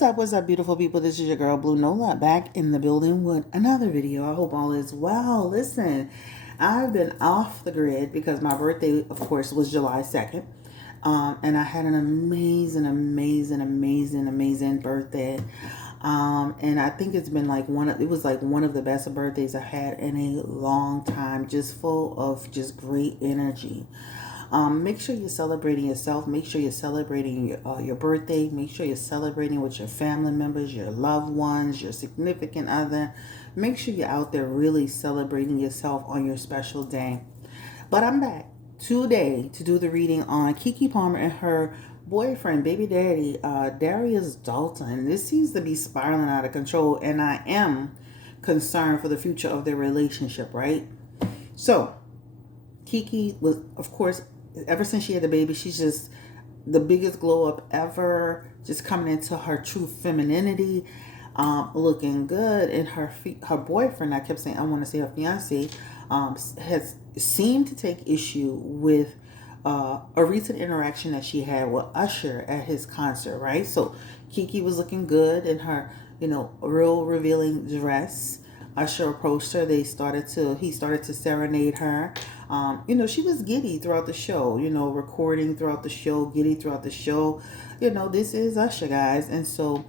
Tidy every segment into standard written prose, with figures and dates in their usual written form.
What's up, beautiful people? This is your girl, Blue Nola, back in the building with another video. I hope all is well. Listen, I've been off the grid because my birthday, of course, was July 2nd. And I had an amazing birthday. And I think it's been like one of the best birthdays I had in a long time, just full of just great energy. Make sure you're celebrating yourself. Make sure you're celebrating your birthday. Make sure you're celebrating with your family members, your loved ones, your significant other. Make sure you're out there really celebrating yourself on your special day. But I'm back today to do the reading on KeKe Palmer and her boyfriend, baby daddy, Darius Dalton. This seems to be spiraling out of control, and I am concerned for the future of their relationship, right? So, KeKe was, of course, ever since she had the baby, she's just the biggest glow up ever, just coming into her true femininity, looking good. And her boyfriend, I kept saying, I want to say her fiance, has seemed to take issue with a recent interaction that she had with Usher at his concert, right? So KeKe was looking good in her, real revealing dress. Usher approached her. He started to serenade her. She was giddy throughout the show, recording throughout the show, giddy throughout the show. This is Usher, guys. And so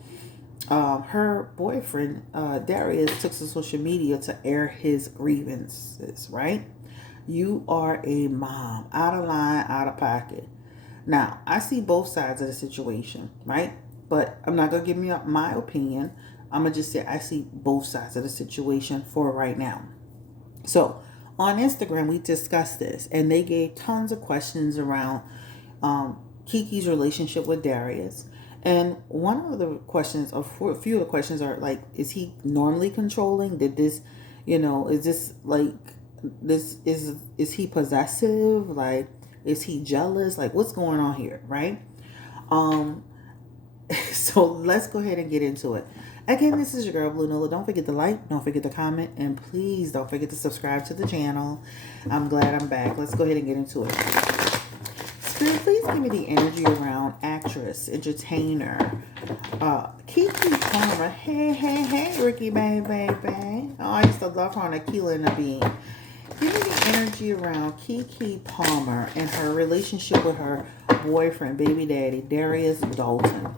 her boyfriend, Darius, took to social media to air his grievances, right? You are a mom, out of line, out of pocket. Now, I see both sides of the situation, right? But I'm not going to give me my opinion. I'm going to just say I see both sides of the situation for right now. So, on Instagram, we discussed this, and they gave tons of questions around KeKe's relationship with Darius. And one of the questions, a few of the questions are like, is he normally controlling? Did this, is this like, is he possessive? Like, is he jealous? Like, what's going on here, right? So let's go ahead and get into it. Again, this is your girl, Blue Nola. Don't forget to like, don't forget to comment, and please don't forget to subscribe to the channel. I'm glad I'm back. Let's go ahead and get into it. Spirit, please give me the energy around actress, entertainer, KeKe Palmer. Hey, Ricky, baby. Oh, I used to love her on Aquila and the Bean. Give me the energy around KeKe Palmer and her relationship with her boyfriend, baby daddy, Darius Dalton.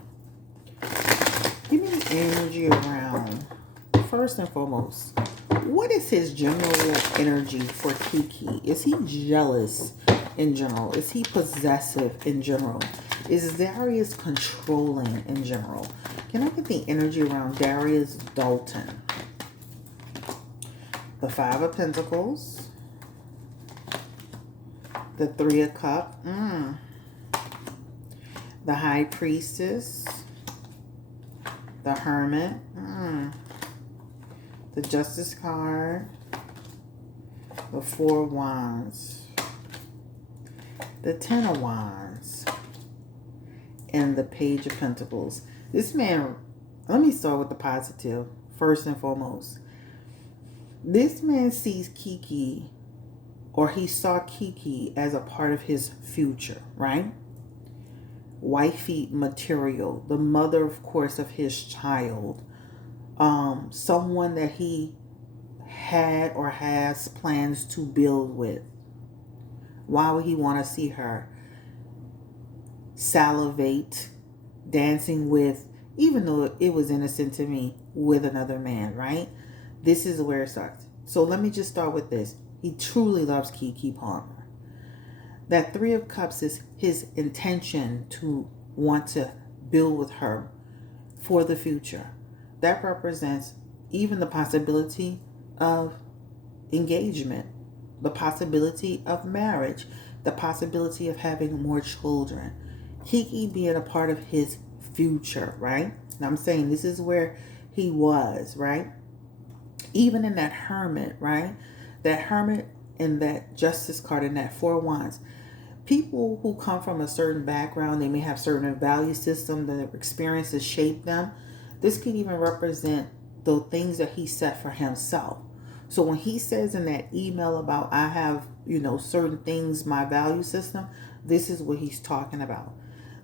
Give me the energy around, first and foremost, what is his general energy for KeKe? Is he jealous in general? Is he possessive in general? Is Darius controlling in general? Can I get the energy around Darius Dalton? The Five of Pentacles. The Three of Cups. The High Priestess. The Hermit. The Justice card. The Four of Wands. The Ten of Wands. And the Page of Pentacles. This man, let me start with the positive, first and foremost. This man sees KeKe, or he saw KeKe as a part of his future, right? Wifey material, the mother, of course, of his child, someone that he had or has plans to build with. Why would he want to see her salivate, dancing with, even though it was innocent to me, with another man, right? This is where it starts. So let me just start with this. He truly loves KeKe Palmer. That Three of Cups is his intention to want to build with her for the future. That represents even the possibility of engagement, the possibility of marriage, the possibility of having more children. KeKe being a part of his future, right? And I'm saying this is where he was, right? Even in that Hermit, right? That Hermit and that Justice card and that Four of Wands. People who come from a certain background, they may have certain value system, their experiences shape them. This could even represent the things that he set for himself. So when he says in that email about, I have, certain things, my value system, this is what he's talking about.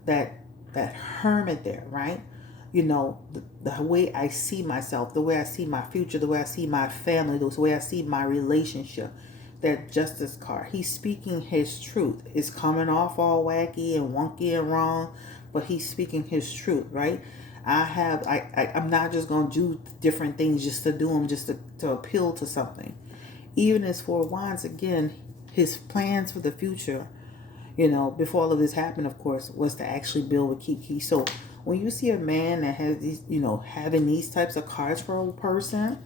That Hermit there, right? you know, the way I see myself, the way I see my future, the way I see my family, the way I see my relationship. That Justice card, he's speaking his truth. It's coming off all wacky and wonky and wrong, but he's speaking his truth, right? I'm not just going to do different things just to do them, just to appeal to something. Even as Four of Wands, again, his plans for the future, you know, before all of this happened, of course, was to actually build with KeKe. So when you see a man that has these, you know, having these types of cards for a person,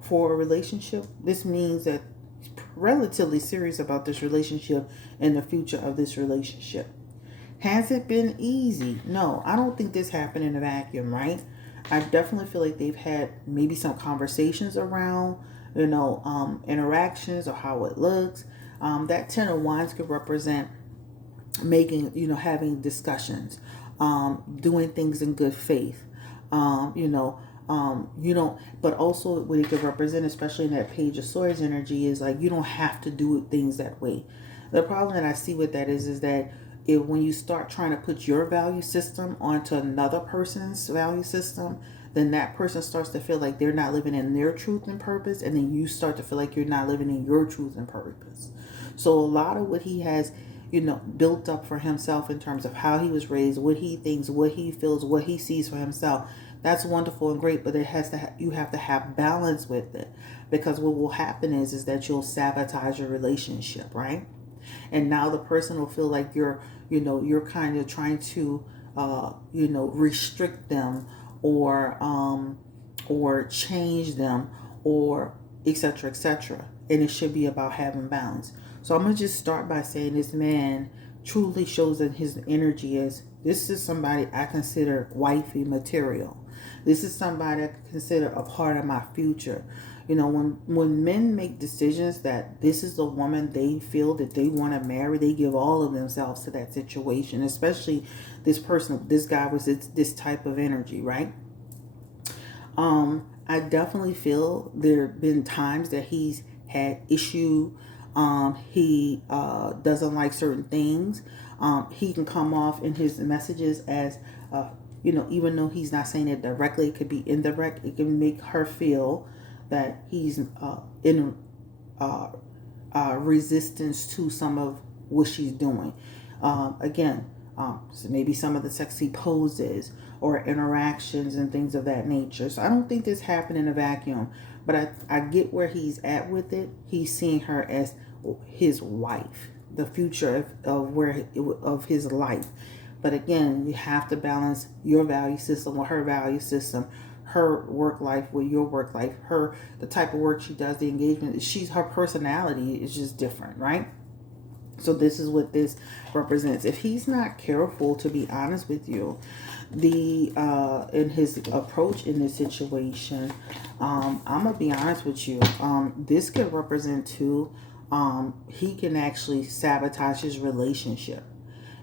for a relationship, this means that he's relatively serious about this relationship and the future of this relationship. Has it been easy? No, I don't think this happened in a vacuum, right? I definitely feel like they've had maybe some conversations around, you know, interactions or how it looks. That Ten of Wands could represent making, you know, having discussions, doing things in good faith, you know, you don't, but also what it could represent, especially in that Page of Swords energy, is like you don't have to do things that way. The problem that I see with that is that when you start trying to put your value system onto another person's value system, then that person starts to feel like they're not living in their truth and purpose, and then you start to feel like you're not living in your truth and purpose. So a lot of what he has, you know, built up for himself in terms of how he was raised, what he thinks, what he feels, what he sees for himself, that's wonderful and great, but it has to you have to have balance with it, because what will happen is that you'll sabotage your relationship, right? And now the person will feel like you're, you know, you're kind of trying to, you know, restrict them, or change them, or etc., etc. And it should be about having balance. So I'm gonna just start by saying this man truly shows that his energy is, this is somebody I consider wifey material. This is somebody I consider a part of my future. You know, when men make decisions that this is the woman they feel that they want to marry, they give all of themselves to that situation, especially this person, this guy with this type of energy, right? I definitely feel there have been times that he's had issue. He doesn't like certain things. He can come off in his messages as, you know, even though he's not saying it directly, it could be indirect. It can make her feel that he's in resistance to some of what she's doing. Again, so maybe some of the sexy poses or interactions and things of that nature. So I don't think this happened in a vacuum, but I get where he's at with it. He's seeing her as his wife, the future of his life. But again, you have to balance your value system with her value system, her work life with your work life, the type of work she does, the engagement. Her personality is just different, right? So this is what this represents. If he's not careful, to be honest with you, in his approach in this situation, I'm gonna be honest with you. This could represent too. He can actually sabotage his relationship,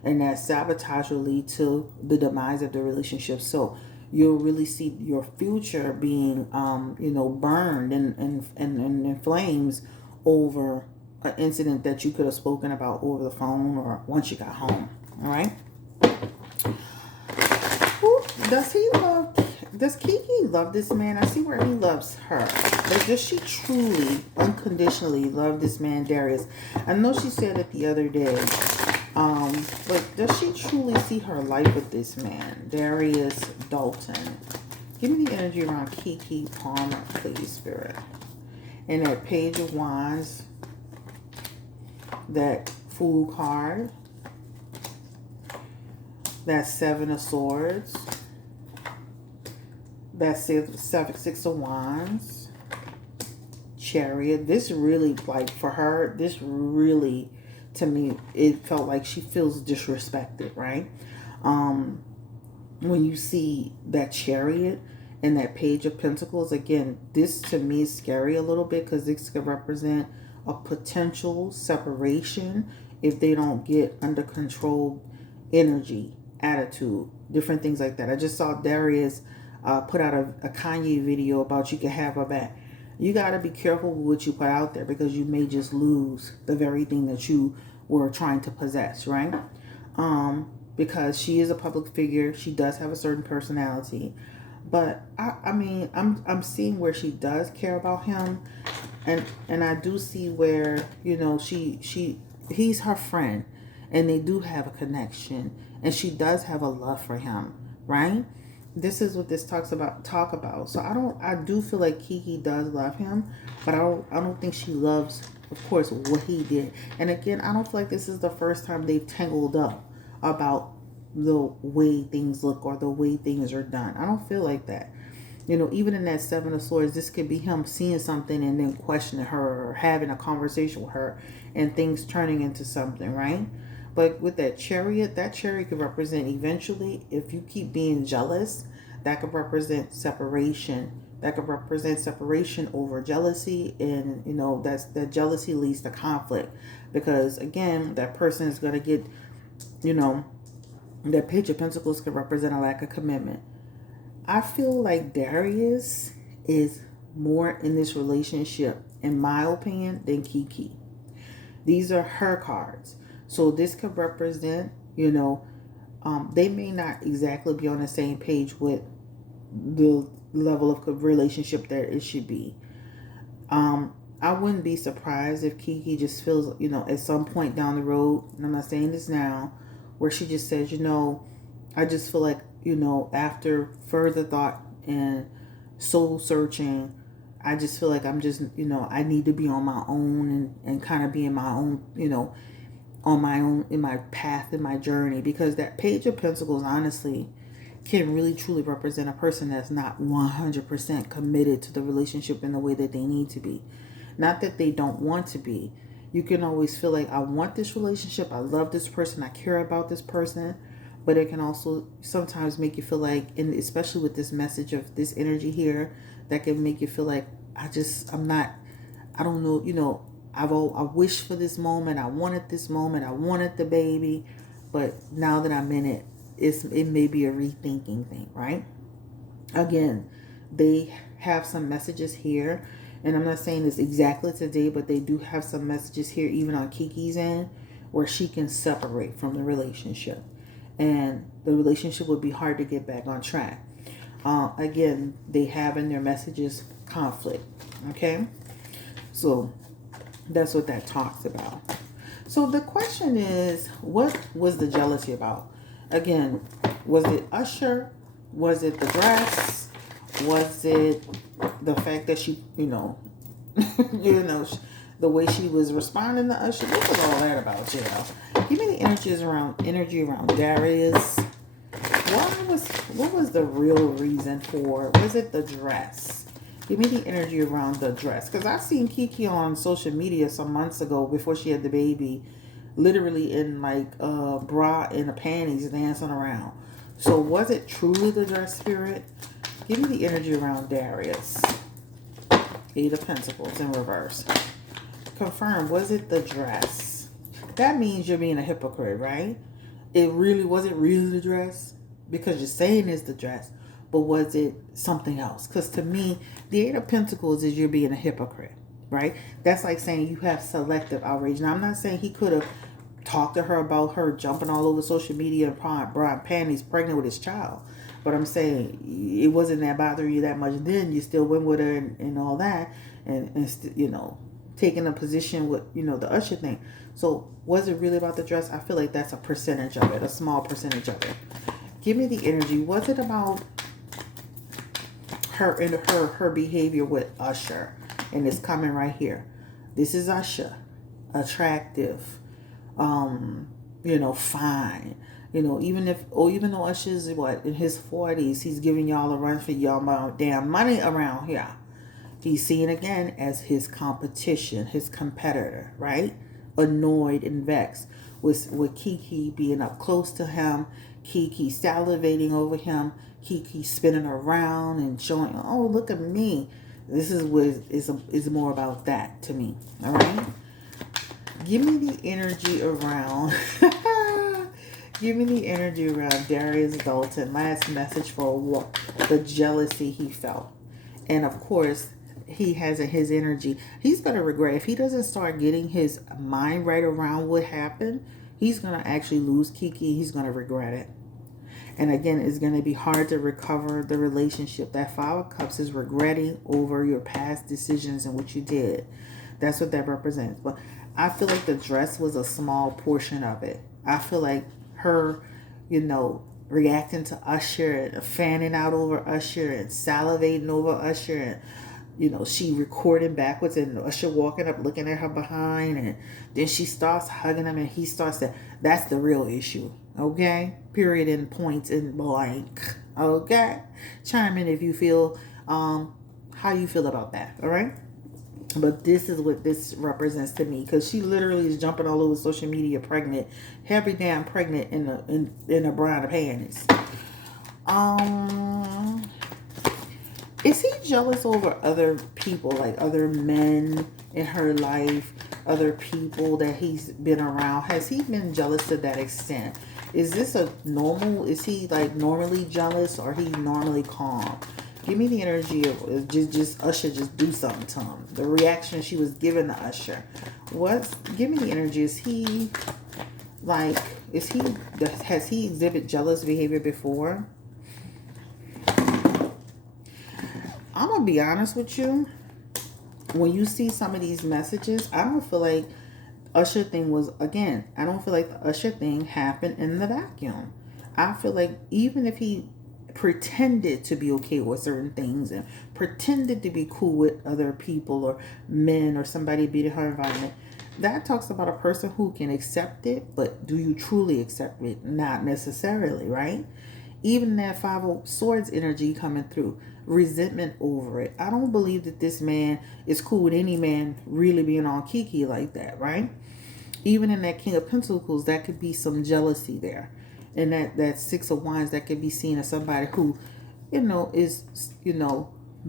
and that sabotage will lead to the demise of the relationship. So you'll really see your future being, you know, burned and in flames over an incident that you could have spoken about over the phone or once you got home. All right. Does KeKe love this man? I see where he loves her. But does she truly, unconditionally love this man, Darius? I know she said it the other day. But does she truly see her life with this man, Darius Dalton? Give me the energy around KeKe Palmer, please, Spirit. And that Page of Wands, that Fool card, that Seven of Swords, that Six of Wands, Chariot. This really, like, for her, this really, to me, it felt like she feels disrespected, right? When you see that Chariot and that Page of Pentacles, again, this to me is scary a little bit, because this could represent a potential separation if they don't get under control energy, attitude, different things like that. I just saw Darius put out a Kanye video about you can have her back. You got to be careful with what you put out there, because you may just lose the very thing that you were trying to possess, right? because she is a public figure. She does have a certain personality. But I mean, I'm seeing where she does care about him, and I do see where, you know, he's her friend, and they do have a connection, and she does have a love for him, right? This is what this talk about. So I do feel like KeKe does love him, but I don't think she loves, of course, what he did. And again, I don't feel like this is the first time they've tangled up about the way things look or the way things are done. I don't feel like that. You know, even in that Seven of Swords, this could be him seeing something and then questioning her or having a conversation with her and things turning into something, right? But with that chariot could represent eventually, if you keep being jealous, that could represent separation. That could represent separation over jealousy, and you know that jealousy leads to conflict, because again, that person is going to get, you know, that Page of Pentacles could represent a lack of commitment. I feel like Darius is more in this relationship, in my opinion, than KeKe. These are her cards. So this could represent, you know, they may not exactly be on the same page with the level of relationship that it should be. I wouldn't be surprised if KeKe just feels, you know, at some point down the road, and I'm not saying this now, where she just says, you know, I just feel like, you know, after further thought and soul searching, I just feel like I'm just, you know, I need to be on my own, and kind of be in my own, you know, on my own, in my path, in my journey. Because that Page of Pentacles, honestly, can really truly represent a person that's not 100% committed to the relationship in the way that they need to be. Not that they don't want to be. You can always feel like, I want this relationship, I love this person, I care about this person. But it can also sometimes make you feel like, and especially with this message of this energy here, that can make you feel like, I don't know, you know, I wish for this moment, I wanted this moment, I wanted the baby, but now that I'm in it, it may be a rethinking thing, right? Again, they have some messages here, and I'm not saying this exactly today, but they do have some messages here, even on KeKe's end, where she can separate from the relationship, and the relationship would be hard to get back on track. Again, they have in their messages conflict. Okay, so that's what that talks about. So the question is, what was the jealousy about? Again, was it Usher? Was it the dress? Was it the fact that she, you know, you know, the way she was responding to Usher? What was all that about, JL? Give me the energy around Darius. What was the real reason for? Was it the dress? Give me the energy around the dress, because I've seen KeKe on social media some months ago before she had the baby, literally in like a bra and a panties dancing around. So was it truly the dress, spirit? Give me the energy around Darius. Eight of Pentacles in reverse. Confirm, was it the dress? That means you're being a hypocrite, right? Was it really the dress? Because you're saying it's the dress, but was it something else? Because to me, the Eight of Pentacles is you're being a hypocrite, right? That's like saying you have selective outrage. Now, I'm not saying he could have talked to her about her jumping all over social media and bra and panties pregnant with his child. But I'm saying it wasn't that bothering you that much then. You still went with her and all that. And you know, taking a position with, you know, the Usher thing. So was it really about the dress? I feel like that's a percentage of it, a small percentage of it. Give me the energy. Was it about her and her behavior with Usher? And it's coming right here. This is Usher. Attractive. You know, fine. You know, even though Usher's in his 40s, he's giving y'all a run for y'all damn money around here. He's seen again as his competition, his competitor, right? Annoyed and vexed with KeKe being up close to him, KeKe salivating over him, KeKe spinning around and showing, oh, look at me. This is what is more about that to me. All right. Give me the energy around. Give me the energy around Darius Dalton. Last message for the jealousy he felt, and of course, he has in his energy. He's gonna regret if he doesn't start getting his mind right around what happened. He's going to actually lose KeKe. He's going to regret it. And again, it's going to be hard to recover the relationship. That Five of Cups is regretting over your past decisions and what you did. That's what that represents. But I feel like the dress was a small portion of it. I feel like her, reacting to Usher and fanning out over Usher and salivating over Usher and she recording backwards and Usher walking up looking at her behind, and then she starts hugging him and he starts to, that's the real issue. Okay? Period and points and blank. Okay? Chime in if you feel how you feel about that. All right? But this is what this represents to me, because she literally is jumping all over social media pregnant, heavy damn pregnant in a brown panties. Is he jealous over other people, like other men in her life, other people that he's been around? Has he been jealous to that extent? Is this a normal, is he like normally jealous, or he normally calm? Give me the energy of just Usher just do something to him. The reaction she was giving to Usher. Give me the energy. Has he exhibit jealous behavior before? I'm going to be honest with you. When you see some of these messages, I don't feel like Usher thing was, again, I don't feel like the Usher thing happened in the vacuum. I feel like even if he pretended to be okay with certain things and pretended to be cool with other people or men or somebody being in her environment, that talks about a person who can accept it, but do you truly accept it? Not necessarily, right? Even that Five of Swords energy coming through, resentment over it. I don't believe that this man is cool with any man really being on KeKe like that, right? Even in that King of Pentacles, that could be some jealousy there. And that Six of Wands, that could be seen as somebody who, is,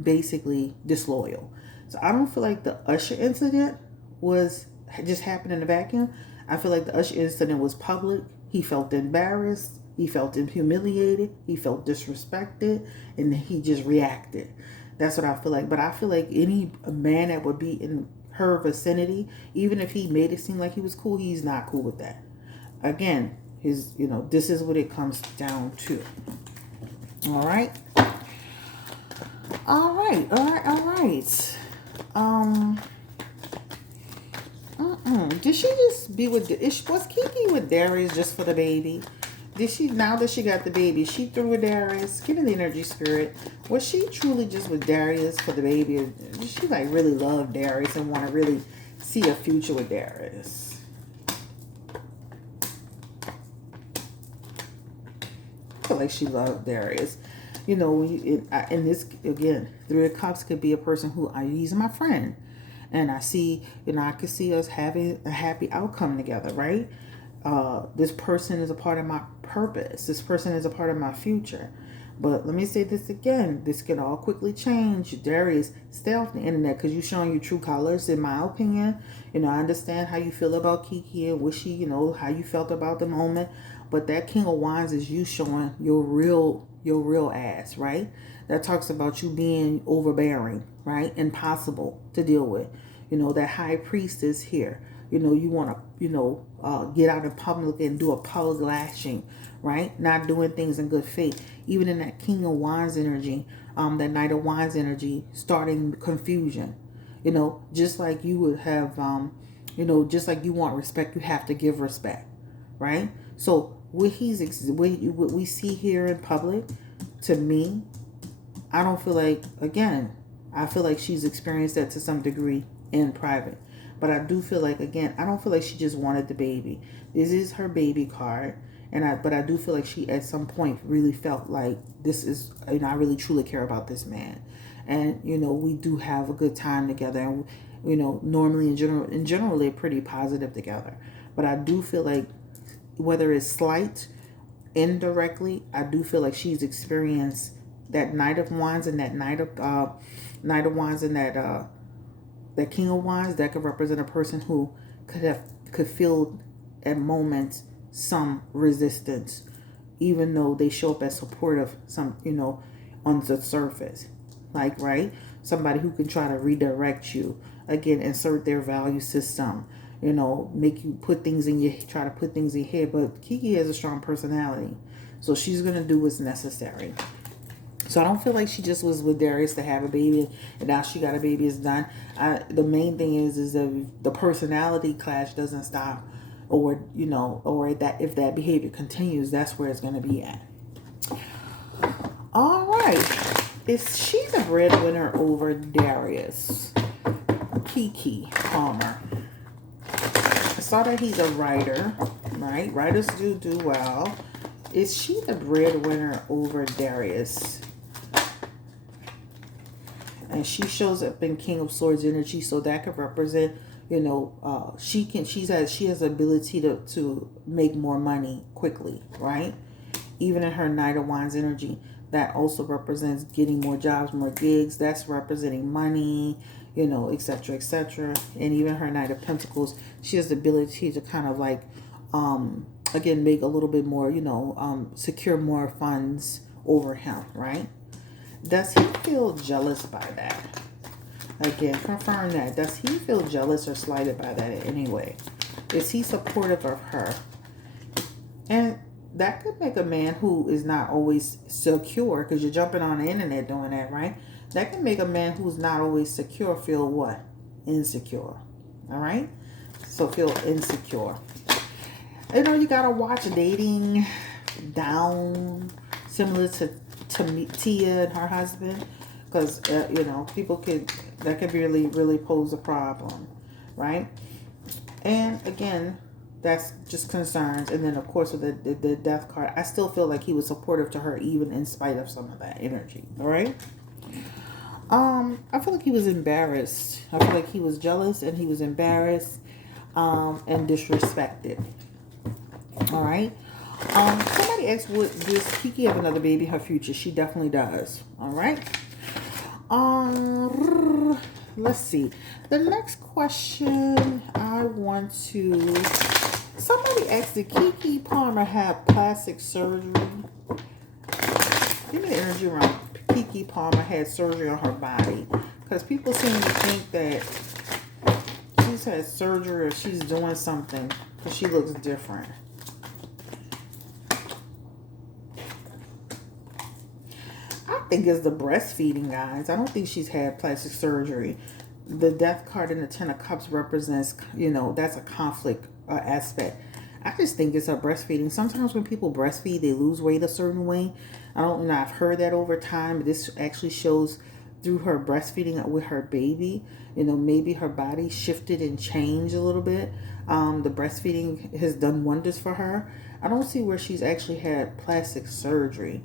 basically disloyal. So I don't feel like the Usher incident was just happened in a vacuum. I feel like the Usher incident was public. He felt embarrassed. He felt humiliated. He felt disrespected. And he just reacted. That's what I feel like. But I feel like any man that would be in her vicinity, even if he made it seem like he was cool, he's not cool with that. Again, this is what it comes down to. All right. Did she just be with, was KeKe with Darius just for the baby? Did she, now that she got the baby, she threw with Darius? Give me the energy, spirit. Was she truly just with Darius for the baby? Or did she really love Darius and want to really see a future with Darius? I feel like she loved Darius. In this, again, Three of Cups could be a person who, he's my friend. And I see, I could see us having a happy outcome together, right? This person is a part of my purpose. This person is a part of my future. But let me say this again. This can all quickly change. Darius, stay off the internet, because you're showing your true colors, in my opinion. I understand how you feel about KeKe and what she, how you felt about the moment. But that King of Wands is you showing your real ass, right? That talks about you being overbearing, right? Impossible to deal with. That High Priestess here. You want to, get out in public and do a public lashing, right? Not doing things in good faith. Even in that King of Wands energy, that Knight of Wands energy, starting confusion. Just like you would have, just like you want respect, you have to give respect, right? So what we see here in public, to me, I don't feel like, again, I feel like she's experienced that to some degree in private. But I do feel like, again, I don't feel like she just wanted the baby. This is her baby card. But I do feel like she at some point really felt like this is, I really truly care about this man. And, we do have a good time together. And, normally in general, they're pretty positive together. But I do feel like whether it's slight, indirectly, I do feel like she's experienced that Knight of Wands and that Knight of Wands and that King of Wands, that could represent a person who could feel at moments some resistance, even though they show up as supportive, some, on the surface. Right? Somebody who can try to redirect you, again, insert their value system, make you put things in try to put things in your head. But KeKe has a strong personality, so she's going to do what's necessary. So I don't feel like she just was with Darius to have a baby and now she got a baby, is done. The main thing is that the personality clash doesn't stop, or that if that behavior continues, that's where it's going to be at. All right. Is she the breadwinner over Darius? KeKe Palmer. I saw that he's a writer, right? Writers do well. Is she the breadwinner over Darius? And she shows up in King of Swords energy, so that could represent, she has the ability to make more money quickly, right? Even in her Knight of Wands energy, that also represents getting more jobs, more gigs. That's representing money, etc., etc. And even her Knight of Pentacles, she has the ability to kind of like, again, make a little bit more, secure more funds over him, right? Does he feel jealous by that? Again, confirm that. Does he feel jealous or slighted by that in any way? Is he supportive of her? And that could make a man who is not always secure, because you're jumping on the internet doing that, right? That can make a man who's not always secure feel what? Insecure. All right? So feel insecure. You got to watch dating down, similar to Tia and her husband, because people that could really pose a problem, right? And again, that's just concerns. And then of course with the death card, I still feel like he was supportive to her even in spite of some of that energy. All right. I feel like he was embarrassed. I feel like he was jealous and he was embarrassed and disrespected. All right. Somebody asked, would this KeKe have another baby in her future? She definitely does. All right. Let's see. The next question I want to... Somebody asked, did KeKe Palmer have plastic surgery? Give me the energy around KeKe Palmer had surgery on her body. Because people seem to think that she's had surgery or she's doing something because she looks different. I think it's the breastfeeding, guys. I don't think she's had plastic surgery. The death card in the Ten of Cups represents, that's a conflict aspect. I just think it's her breastfeeding. Sometimes when people breastfeed, they lose weight a certain way. I don't know. I've heard that over time. But this actually shows through her breastfeeding with her baby. Maybe her body shifted and changed a little bit. The breastfeeding has done wonders for her. I don't see where she's actually had plastic surgery.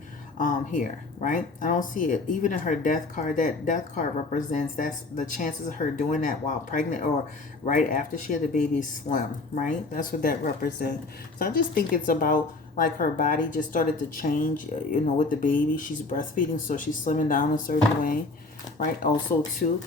Here, right? I don't see it. Even in her death card, that death card represents, that's the chances of her doing that while pregnant or right after she had the baby slim, right? That's what that represents. So I just think it's about like her body just started to change, with the baby. She's breastfeeding, so she's slimming down a certain way, right? Also, too,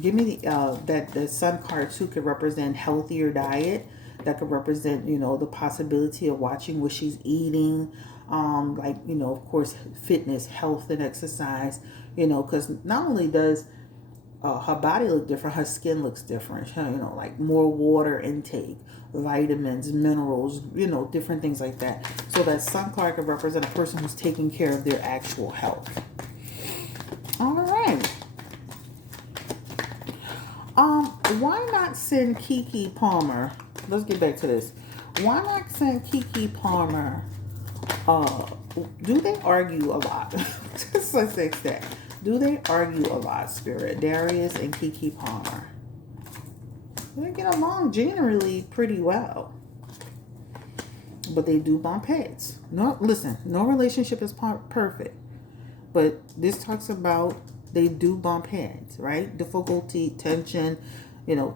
give me that the sun card too could represent healthier diet. That could represent, the possibility of watching what she's eating. Of course, fitness, health, and exercise, because not only does her body look different, her skin looks different, like more water intake, vitamins, minerals, different things like that. So that sun card could represent a person who's taking care of their actual health. All right. Why not send KeKe Palmer? Let's get back to this. Why not send KeKe Palmer? Do they argue a lot? Just let's say that. Do they argue a lot, Spirit? Darius and KeKe Palmer. They get along generally pretty well. But they do bump heads. No, listen, no relationship is perfect. But this talks about they do bump heads, right? Difficulty, tension,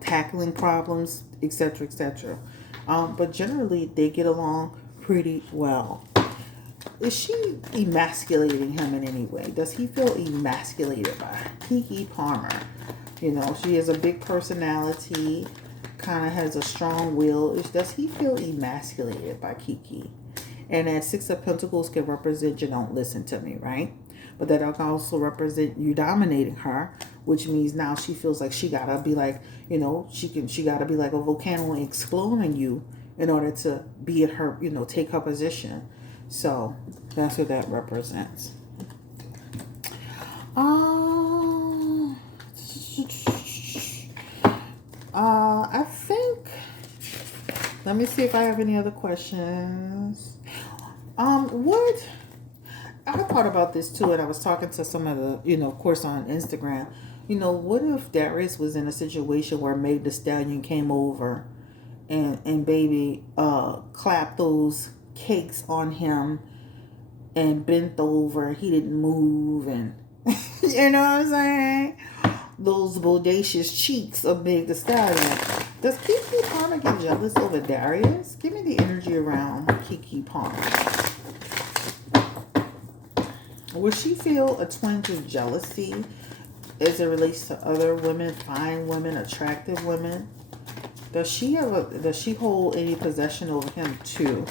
tackling problems, etc., etc. But generally, they get along pretty well. Is she emasculating him in any way? Does he feel emasculated by her? KeKe Palmer. She has a big personality, kind of has a strong will. Does he feel emasculated by KeKe? And that Six of Pentacles can represent you don't listen to me, right? but that can also represent you dominating her, which means now she feels like she gotta be like, she gotta be like a volcano and explode on you in order to be in her, take her position. So that's what that represents. I think. Let me see if I have any other questions. What I thought about this too, and I was talking to some of the, of course, on Instagram. What if Darius was in a situation where Meg the Stallion came over, and baby, clapped those cakes on him, and bent over, he didn't move, and you know what I'm saying? Those bodacious cheeks of Meg the Stallion. Does KeKe Palmer get jealous over Darius? Give me the energy around KeKe Palmer. Will she feel a twinge of jealousy as it relates to other women, fine women, attractive women? Does she hold any possession over him too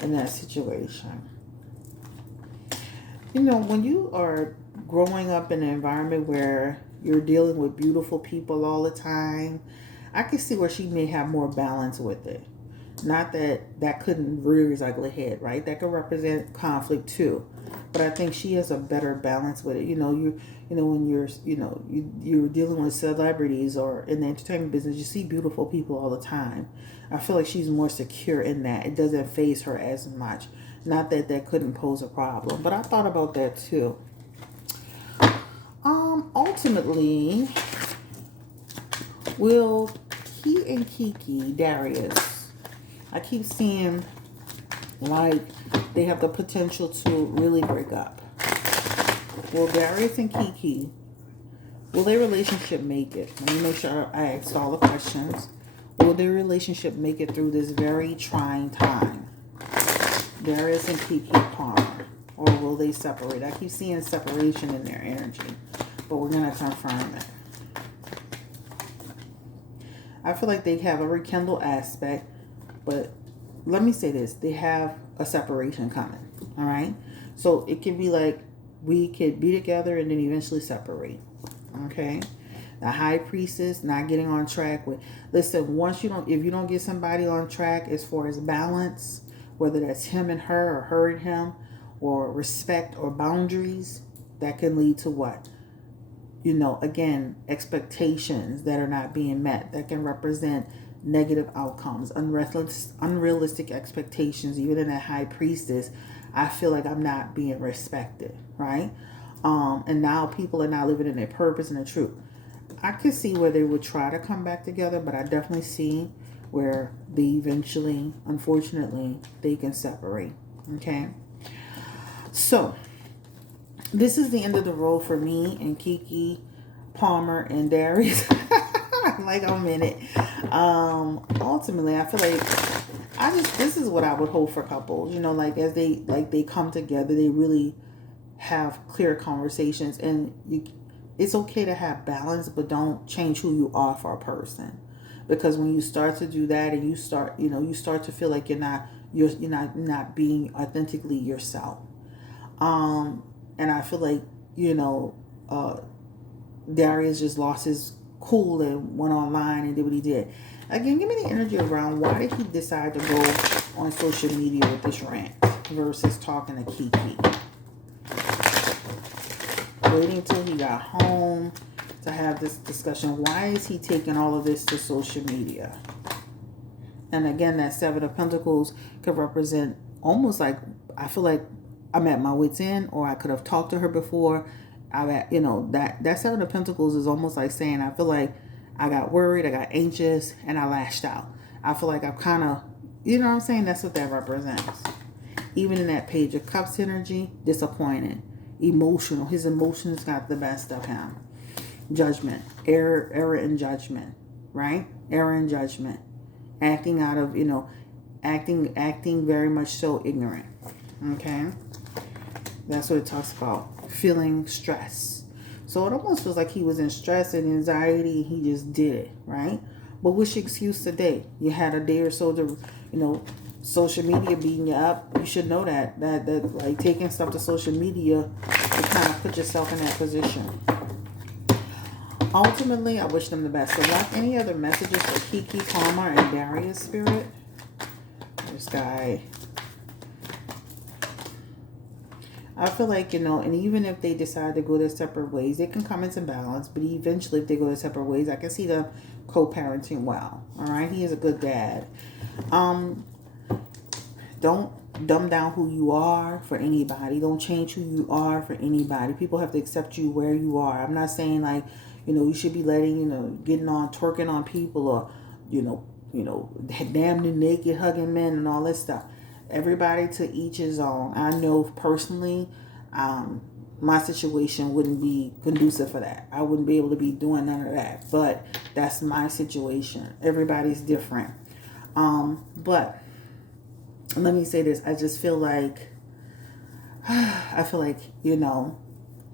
in that situation? When you are growing up in an environment where you're dealing with beautiful people all the time, I can see where she may have more balance with it. Not that couldn't rear its ugly head, right? That could represent conflict too. But I think she has a better balance with it. When you're dealing with celebrities or in the entertainment business, you see beautiful people all the time. I feel like she's more secure in that. It doesn't faze her as much. Not that couldn't pose a problem, but I thought about that too. Ultimately, will he and KeKe, Darius, I keep seeing like they have the potential to really break up. Will Darius and KeKe, will their relationship make it? Let me make sure I asked all the questions. Will their relationship make it through this very trying time? Darius and KeKe Palmer. Or will they separate? I keep seeing separation in their energy, but we're going to confirm it. I feel like they have a rekindle aspect, but let me say this. They have a separation coming, all right? So it could be like we could be together and then eventually separate, okay? The high priestess not getting on track with, listen, if you don't get somebody on track as far as balance, whether that's him and her or her and him, or respect or boundaries, that can lead to what? Again, expectations that are not being met. That can represent negative outcomes, unrealistic expectations. Even in that high priestess, I feel like I'm not being respected, right? And now people are not living in their purpose and their truth. I could see where they would try to come back together, but I definitely see where they eventually, unfortunately, they can separate, okay? So, this is the end of the road for me and KeKe Palmer and Darius. Like I'm in it. Ultimately, I feel like this is what I would hope for couples. Like as they come together, they really have clear conversations, and it's okay to have balance, but don't change who you are for a person. Because when you start to do that, and you start to feel like you're not being authentically yourself. And I feel like, Darius just lost his cool and went online and did what he did. Again, give me the energy around why did he decide to go on social media with this rant versus talking to KeKe? Waiting till he got home to have this discussion. Why is he taking all of this to social media? And again, that Seven of Pentacles could represent almost like, I feel like I'm at my wit's end, or I could have talked to her before. That Seven of Pentacles is almost like saying, I feel like I got worried, I got anxious, and I lashed out. I feel like I've kind of, you know what I'm saying? That's what that represents. Even in that Page of Cups energy, disappointed, emotional. His emotions got the best of him. Judgment, error in judgment, right? Error in judgment. Acting out of, acting very much so ignorant. Okay? That's what it talks about. Feeling stress. So it almost feels like he was in stress and anxiety and he just did it, right? But which excuse today? You had a day or so to, social media beating you up, you should know that like taking stuff to social media to kind of put yourself in that position. Ultimately, I wish them the best of luck. Any other messages for KeKe, Karma, and Darius spirit? This guy. I feel like, and even if they decide to go their separate ways, they can come into balance. But eventually, if they go their separate ways, I can see them co-parenting well. All right? He is a good dad. Don't dumb down who you are for anybody. Don't change who you are for anybody. People have to accept you where you are. I'm not saying like, you should be letting, getting on, twerking on people or, damn near naked hugging men and all this stuff. Everybody to each his own. I know personally, my situation wouldn't be conducive for that. I wouldn't be able to be doing none of that. But that's my situation. Everybody's different. But let me say this. I just feel like,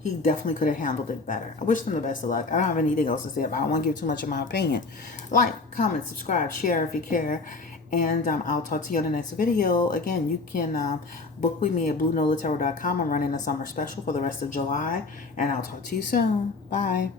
he definitely could have handled it better. I wish them the best of luck. I don't have anything else to say about it. I don't want to give too much of my opinion. Like, comment, subscribe, share if you care. And I'll talk to you on the next video. Again, you can book with me at BlueNolaTarot.com. I'm running a summer special for the rest of July. And I'll talk to you soon. Bye.